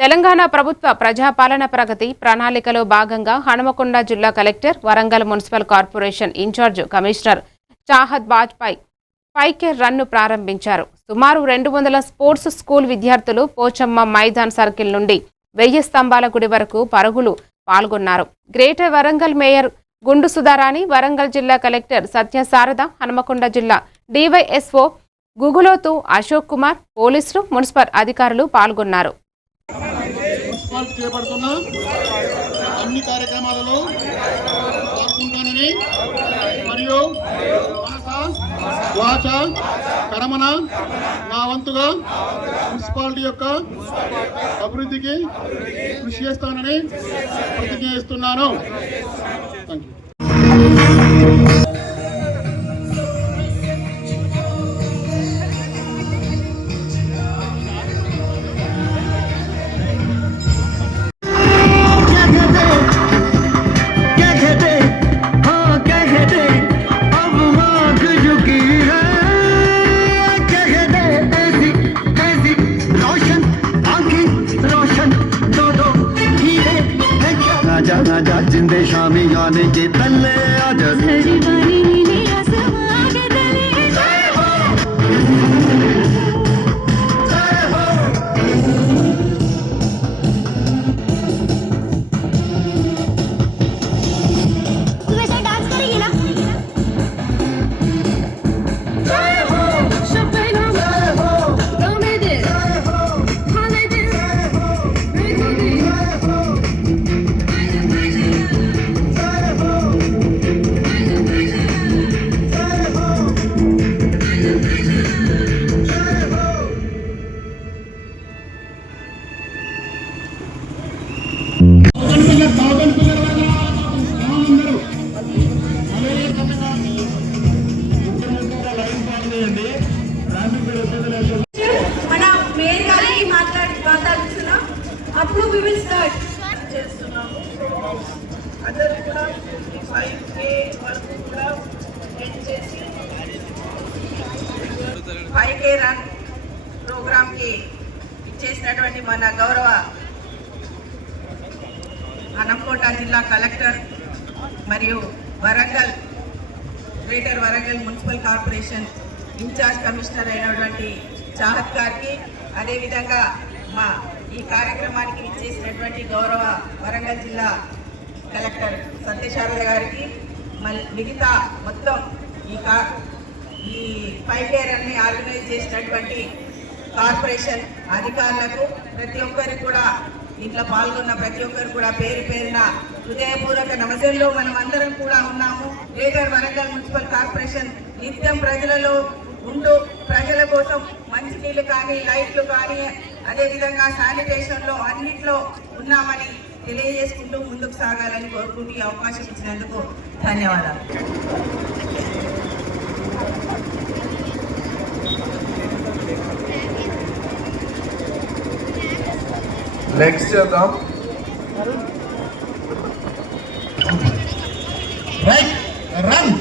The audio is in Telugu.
తెలంగాణ ప్రభుత్వ ప్రజాపాలన ప్రగతి ప్రణాళికలో భాగంగా హనుమకొండ జిల్లా collector, Warangal municipal corporation in-charge commissioner Chahat Bajpai పైకే రన్ను ప్రారంభించారు. సుమారు 200 స్పోర్ట్స్ స్కూల్ విద్యార్థులు పోచమ్మ మైదాన్ సర్కిల్ నుండి 1000 స్తంభాల గుడి వరకు పరుగులు పాల్గొన్నారు. గ్రేటర్ వరంగల్ మేయర్ గుండు సుధారాణి, వరంగల్ జిల్లా కలెక్టర్ సత్యసారద, హనుమకొండ జిల్లా డివైఎస్ఓ గుగులోతు అశోక్ కుమార్, పోలీసులు, మున్సిపల్ అధికారులు పాల్గొన్నారు. చేపడుతున్న అన్ని కార్యక్రమాలలో పాల్గొంటానని మరియు వాచ కర్మన నా వంతుగా మున్సిపాలిటీ యొక్క అభివృద్ధికి కృషి చేస్తానని ప్రతిజ్ఞ చేస్తున్నాను. Thank you. जा जिंदे शामी गाने के तल्ले आजा అప్పుడు we will start చేస్తున్నాము. అందరూ కూడా 5K వరకు కూడా ఎండ్ చేసి 5K రన్ ప్రోగ్రామ్కి ఇచ్చేసినటువంటి మన గౌరవ హనుమకొండ జిల్లా కలెక్టర్ మరియు greater Warangal municipal corporation in-charge commissioner అయినటువంటి చాహద్ గారికి, అదేవిధంగా మా ఈ కార్యక్రమానికి ఇచ్చేసినటువంటి గౌరవ వరంగల్ జిల్లా కలెక్టర్ సత్యసారద గారికి, మిగతా మొత్తం ఈ 5K రన్ని ఆర్గనైజ్ చేసినటువంటి కార్పొరేషన్ అధికారులకు, ప్రతి ఒక్కరికి కూడా ఇంట్లో పాల్గొన్న ప్రతి ఒక్కరు కూడా పేరు పేరున హృదయపూర్వక నమస్కారాలు. మనం అందరం కూడా ఉన్నాము. గ్రేటర్ వరంగల్ మున్సిపల్ కార్పొరేషన్ నిత్యం ప్రజలలో ఉంటూ ప్రజల కోసం మంచినీళ్ళు కానీ, లైట్లు కానీ, అదేవిధంగా శానిటేషన్లో అన్నింటిలో ఉన్నామని తెలియజేసుకుంటూ ముందుకు సాగాలని కోరుకుంటూ ఈ అవకాశం ఇచ్చినందుకు ధన్యవాదాలు. నెక్స్ట్ చేద్దాం. Right run